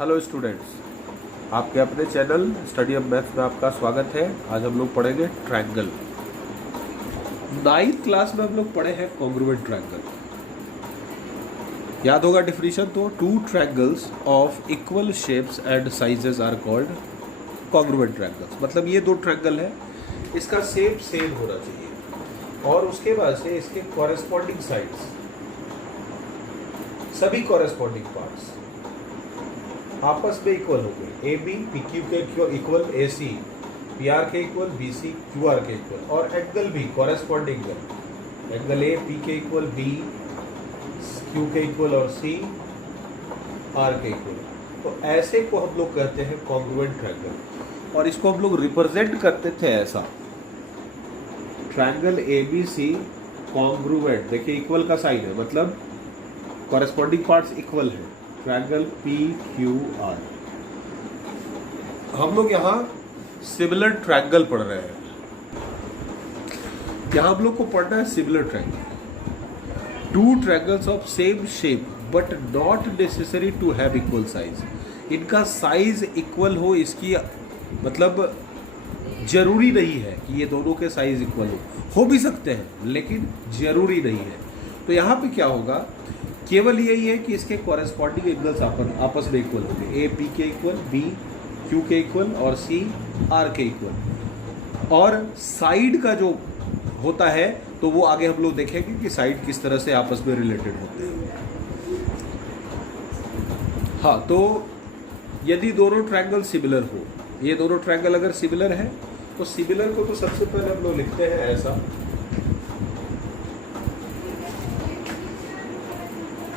Hello students, आपके अपने channel study of maths में आपका स्वागत है। आज हम लोग पढ़ेंगे ट्रायंगल। 9th क्लास में हम लोग पढ़े हैं कॉन्ग्रुएंट ट्रायंगल। याद होगा डिफिनीशन तो, two triangles of equal shapes and sizes are called congruent triangles. मतलब ये दो ट्रायंगल है, इसका शेप सेम होना चाहिए और उसके बाद से इसके कॉरेस्पॉन्डिंग साइड्स, सभी कॉरेस्पॉन्डिंग पार्ट्स आपस में इक्वल हो गए। ए बी पी क्यू के equal A C, P R के equal B C Q R के इक्वल, और एंगल भी कॉरेस्पॉन्डिंग एंगल ए पी के इक्वल बी क्यू के इक्वल और सी आर के इक्वल। तो ऐसे को हम लोग कहते हैं कॉन्ग्रुएंट ट्रायंगल, और इसको हम लोग रिप्रेजेंट करते थे ऐसा, triangle A B C congruent. देखिए इक्वल का साइन है, मतलब कॉरेस्पॉन्डिंग पार्ट्स इक्वल है। Triangle P Q R. हम लोग यहाँ सिमिलर ट्रायंगल पढ़ रहे हैं। यहाँ हम लोग को पढ़ना है similar triangle. Two triangles of same shape but not necessary to have equal size. इनका साइज इक्वल हो, इसकी मतलब जरूरी नहीं है कि ये दोनों के साइज इक्वल हो भी सकते हैं लेकिन जरूरी नहीं है। तो यहाँ पे क्या होगा, केवल यही है कि इसके कॉरेस्पॉन्डिंग एंगल्स आपस में इक्वल होंगे। ए पी के इक्वल, बी क्यू के इक्वल और सी आर के इक्वल। और साइड का जो होता है तो वो आगे हम लोग देखेंगे कि साइड किस तरह से आपस में रिलेटेड होते हैं। हाँ, तो यदि दोनों ट्रायंगल सिमिलर हो, ये दोनों ट्रायंगल अगर सिमिलर है तो सिमिलर को तो सबसे पहले हम लोग लिखते हैं ऐसा,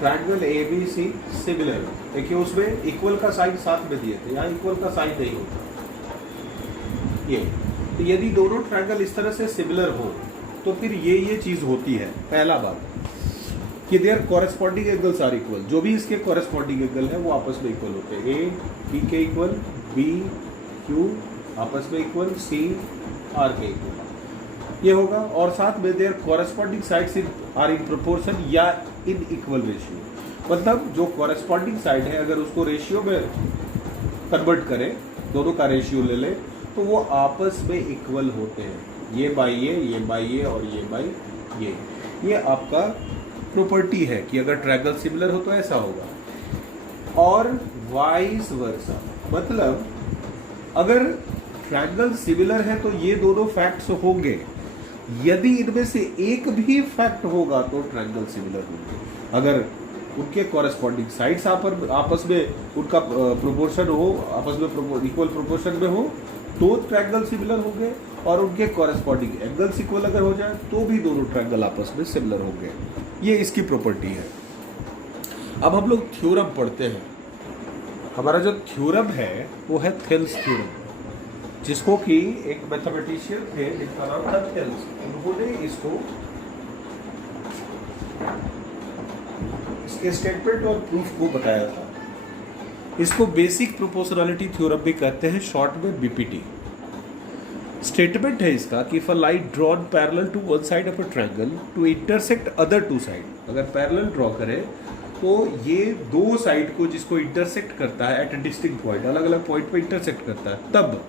triangle A B C similar. देखिए उसमें इक्वल का साइन साथ में दिए थे, यहाँ इक्वल का साइन नहीं होता ये। तो यदि दोनों ट्रायंगल इस तरह से सिमिलर हो तो फिर ये चीज होती है। पहला बात कि their corresponding angles are equal. जो भी इसके कॉरेस्पॉन्डिंग एंगल है वो आपस में इक्वल होते हैं। ए पी के इक्वल, बी क्यू आपस में इक्वल, सी आर के इक्वल, ये होगा। और साथ में their corresponding sides are in proportion या इन इक्वल रेशियो। मतलब जो कॉरेस्पॉन्डिंग साइड है अगर उसको रेशियो में कन्वर्ट करें, दोनों का रेशियो ले ले, तो वो आपस में इक्वल होते हैं। ये बाई ये बाई ये और ये बाई ये आपका प्रॉपर्टी है कि अगर ट्रायंगल सिमिलर हो तो ऐसा होगा। और वाइस वर्सा, मतलब अगर ट्रायंगल सिमिलर है तो ये दोनों फैक्ट्स होंगे। यदि इनमें से एक भी फैक्ट होगा तो ट्रायंगल सिमिलर होंगे। अगर उनके कॉरेस्पॉन्डिंग साइड्स आपस में उनका प्रोपोर्शन हो, आपस में इक्वल प्रोपोर्शन में हो तो ट्रायंगल सिमिलर होंगे, और उनके कॉरेस्पॉन्डिंग एंगल्स इक्वल अगर हो जाए तो भी दोनों ट्रायंगल आपस में सिमिलर होंगे। ये इसकी प्रॉपर्टी है। अब हम लोग थ्योरम पढ़ते हैं। हमारा जो थ्योरम है वो है थेल्स थ्योरम, जिसको कि एक मैथमेटिशियन थे जिनका नाम था थेल्स। उन्होंने इसके स्टेटमेंट और प्रूफ को बताया था। इसको बेसिक प्रोपोर्शनैलिटी थ्योरम भी कहते हैं, शॉर्ट में बीपीटी। स्टेटमेंट है इसका कि if a line drawn parallel to one side of a triangle to intersect other two side, अगर पैरेलल ड्रॉ करें तो ये दो साइड को जिसको इंटरसेक्ट करता है एट अ डिस्टिंक्ट पॉइंट, अलग अलग पॉइंट पे इंटरसेक्ट करता है, तब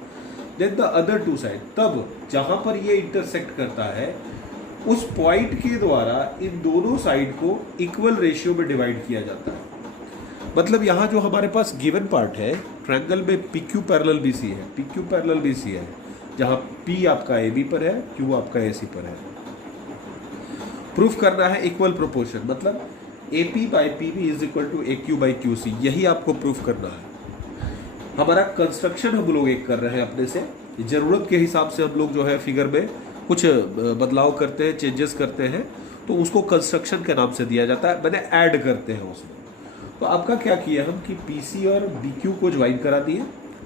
then the other two side, तब जहां पर ये इंटरसेक्ट करता है उस पॉइंट के द्वारा इन दोनों साइड को इक्वल रेशियो में डिवाइड किया जाता है। मतलब यहाँ जो हमारे पास गिवन पार्ट है, ट्रायंगल में P Q parallel B C है, P Q parallel B C है, जहाँ पी आपका ए बी पर है, क्यू आपका ए सी पर है। प्रूफ करना है इक्वल प्रोपोर्शन, मतलब A P by P B is equal to A Q by Q C, यही आपको प्रूफ करना है। हमारा कंस्ट्रक्शन हम लोग एक कर रहे हैं अपने से, जरूरत के हिसाब से हम लोग जो है फिगर में कुछ बदलाव करते हैं, चेंजेस करते हैं, तो उसको कंस्ट्रक्शन के नाम से दिया जाता है, मैंने ऐड करते हैं उसमें। तो आपका क्या किया हम कि पी सी और बी क्यू को ज्वाइन करा दिए,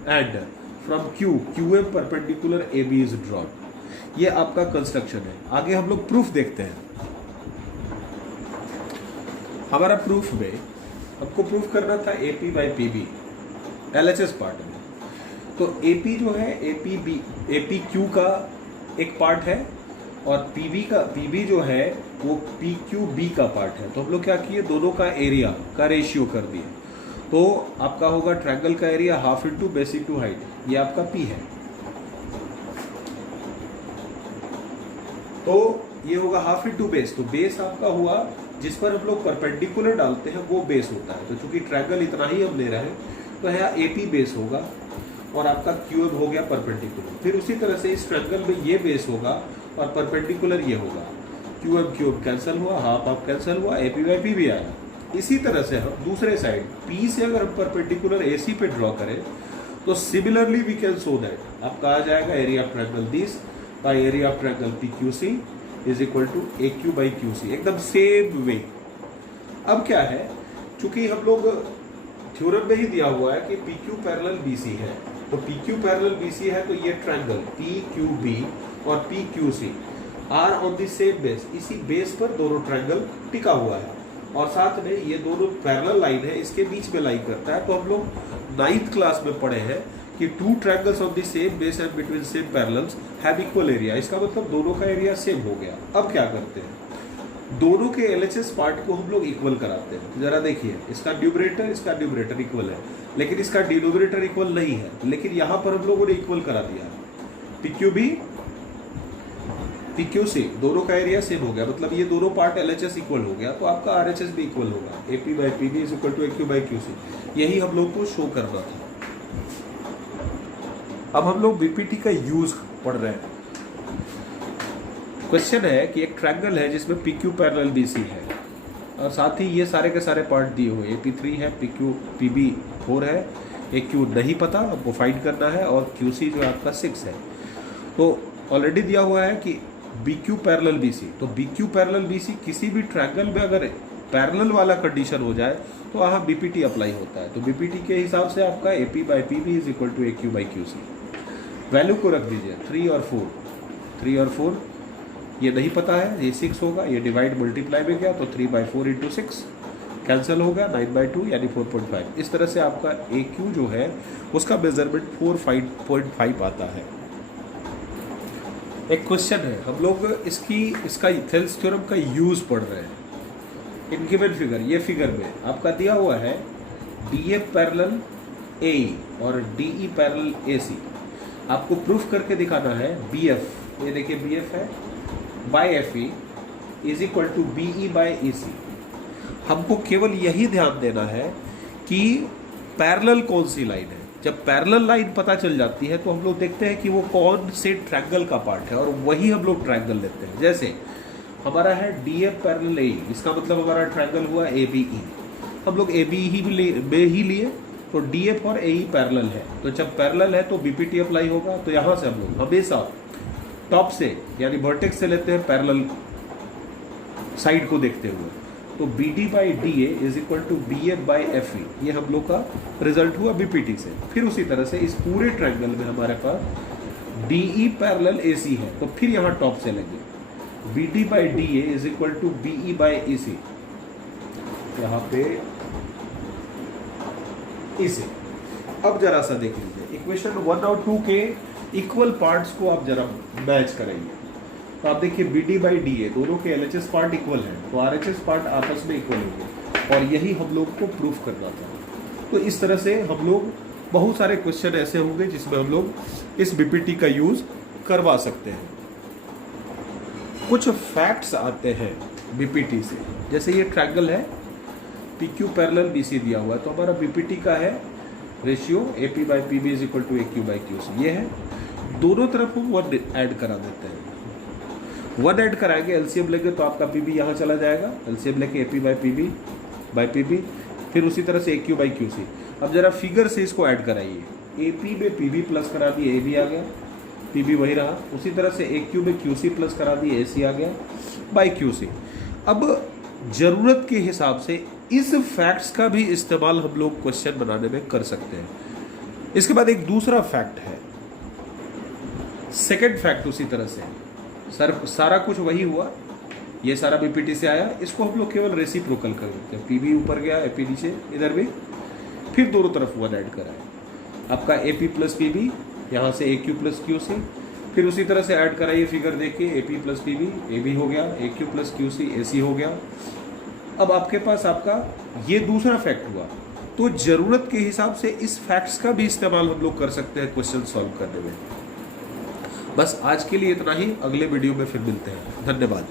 and from Q Q M perpendicular A B is drawn. ये आपका कंस्ट्रक्शन है। आगे हम लोग प्रूफ देखते हैं। हमारा प्रूफ में हमको प्रूफ करना था A P by P B LHS part में। तो AP जो है AP क्यू का एक पार्ट है, और PB जो है वो PQB का पार्ट है। तो हम लोग क्या किए, दोनों का एरिया का रेशियो कर दिए। तो आपका होगा ट्रायंगल का area half into base into height, ये आपका पी है। तो ये होगा हाफ इंटू बेस, तो बेस आपका हुआ जिस पर हम लोग परपेंडिकुलर डालते हैं वो बेस होता है। तो चूंकि ट्रायंगल इतना ही हम ले रहे हैं तो यहाँ एपी बेस होगा और आपका क्यूब हो गया परपेंडिकुलर। फिर उसी तरह से इस ट्रायंगल में ये बेस होगा और परपेंडिकुलर ये होगा, क्यूब कैंसिल हुआ, हाफ कैंसिल हुआ, एपी बाई पी भी आया। इसी तरह से हम दूसरे साइड पी से अगर हम परपेंडिकुलर एसी पे ड्रॉ करें तो similarly we can show that आपका आ जाएगा area of triangle this by area of triangle P Q C is equal to A Q by Q C, एकदम सेम वे। अब क्या है, चूंकि हम लोग थ्योरम में ही दिया हुआ है कि P Q parallel B C है, तो P Q parallel B C है तो ये ट्रायंगल पी क्यू बी और P Q C are on the same base, इसी बेस पर दोनों ट्रायंगल टिका हुआ है और साथ में ये दोनों पैरेलल लाइन है, इसके बीच में लाई करता है। तो हम लोग 9th क्लास में पढ़े हैं कि to triangles of the same base and between same parallels have equal area, इसका मतलब दोनों का एरिया सेम हो गया। अब क्या करते हैं, दोनों के एलएचएस पार्ट को हम लोग इक्वल कराते हैं। जरा देखिए, इसका न्यूमरेटर इक्वल है लेकिन इसका डिनोमिनेटर इक्वल नहीं है, लेकिन यहाँ पर हम लोगों ने इक्वल करा दिया। पीक्यूबी पीक्यूसी दोनों का एरिया सेम हो गया, मतलब ये दोनों पार्ट एलएचएस इक्वल हो गया, तो आपका आरएचएस भी इक्वल होगा, AP by PB is equal to AQ by QC. यही हम लोग को शो करना था। अब हम लोग बीपीटी का यूज पढ़ रहे हैं। क्वेश्चन है कि एक ट्रायंगल है जिसमें P Q parallel B C है और साथ ही ये सारे के सारे पार्ट दिए हुए, ए पी 3 है, पी क्यू पी बी 4 है, ए क्यू नहीं पता आपको फाइंड करना है और क्यू सी जो है आपका 6 है। तो ऑलरेडी दिया हुआ है कि B Q parallel B C, तो B Q parallel B C किसी भी ट्रायंगल में अगर पैरेलल वाला कंडीशन हो जाए तो वहाँ बीपीटी अप्लाई होता है। तो बीपीटी के हिसाब से आपका A P by P B is equal to A Q by Q C. Value को रख दीजिए 3 और 4, ये नहीं पता है, ये 6 होगा, ये डिवाइड मल्टीप्लाई में गया तो 3 बाई 4 इंटू 6 कैंसिल होगा, 9 बाई 2 यानी 4.5। इस तरह से आपका ए क्यू जो है उसका मेजरमेंट 4.5 आता है। एक क्वेश्चन है, हम लोग इसका थेल्स थ्योरम का यूज पढ़ रहे हैं। इन गिवन फिगर, ये फिगर में आपका दिया हुआ है डी एफ पैरेलल ए और डी ई पैरेलल ए सी। आपको प्रूफ करके दिखाना है बी एफ, ये देखिए बी एफ है by F E is equal to B E by E C. हमको केवल यही ध्यान देना है कि पैरेलल कौन सी लाइन है। जब पैरेलल लाइन पता चल जाती है तो हम लोग देखते हैं कि वो कौन से ट्रायंगल का पार्ट है और वही हम लोग ट्रायंगल लेते हैं। जैसे हमारा है डी एफ पैरेलल ए, इसका मतलब हमारा ट्रायंगल हुआ ए बी ई। हम लोग ए बी ही लिए तो डी एफ और ए ई पैरेलल है, तो जब पैरेलल है तो बीपीटी अप्लाई होगा। तो यहाँ से हम लोग हमेशा टॉप से यानी वर्टेक्स से लेते हैं पैरेलल साइड को देखते हुए, तो B D by D A is equal to B F by F E, ये हम लोग का रिजल्ट हुआ बीपीटी से। फिर उसी तरह से इस पूरे ट्रायंगल में हमारे पास डी ई पैरेलल ए सी है, तो फिर यहाँ टॉप से लेंगे B D by D A is equal to B E by E C, यहाँ पे इसे। अब जरा सा देख लीजिए इक्वेशन 1 और 2 के इक्वल पार्ट्स को आप जरा मैच करेंगे तो आप देखिए B D by D A दोनों के एलएचएस पार्ट इक्वल है, तो आरएचएस पार्ट आपस में इक्वल होंगे और यही हम लोग को प्रूफ करना था। तो इस तरह से हम लोग बहुत सारे क्वेश्चन ऐसे होंगे जिसमें हम लोग इस बीपीटी का यूज करवा सकते हैं। कुछ फैक्ट्स आते हैं बीपीटी से, जैसे ये ट्रायंगल है P Q parallel B C दिया हुआ है, तो हमारा बीपीटी का है ratio A P by P B is equal to A Q by Q C. ये है, दोनों तरफ हम 1 ऐड करा देते हैं। 1 ऐड कराएंगे, एलसीएम लेंगे तो आपका पीबी यहाँ चला जाएगा, एलसीएम लेके A P by P B, फिर उसी तरह से A Q by Q C. अब जरा फिगर से इसको ऐड कराइए, ए पी में पी बी प्लस करा दिए, ए बी आ गया, पी बी वही रहा। उसी तरह से ए क्यू में क्यू सी प्लस करा दिए, ए सी आ गया बाई क्यू सी। अब जरूरत के हिसाब से इस फैक्ट्स का भी इस्तेमाल हम लोग क्वेश्चन बनाने में कर सकते हैं। इसके बाद एक दूसरा फैक्ट है, सेकंड फैक्ट उसी तरह से सारा कुछ वही हुआ, ये सारा बीपीटी से आया, इसको हम लोग केवल रेसिप्रोकल कर देते हैं। पीबी ऊपर गया, एपी नीचे, इधर भी, फिर दोनों तरफ 1 ऐड कराए। आपका एपी प्लस पीबी, यहाँ से A Q plus Q C, फिर उसी तरह से ऐड कराइए फिगर देखिए, AP plus PB, A B हो गया, A Q plus Q C, A C हो गया। अब आपके पास आपका ये दूसरा फैक्ट हुआ, तो जरूरत के हिसाब से इस फैक्ट्स का भी इस्तेमाल हम लोग कर सकते हैं क्वेश्चन सॉल्व करने में। बस आज के लिए इतना ही, अगले वीडियो में फिर मिलते हैं। धन्यवाद।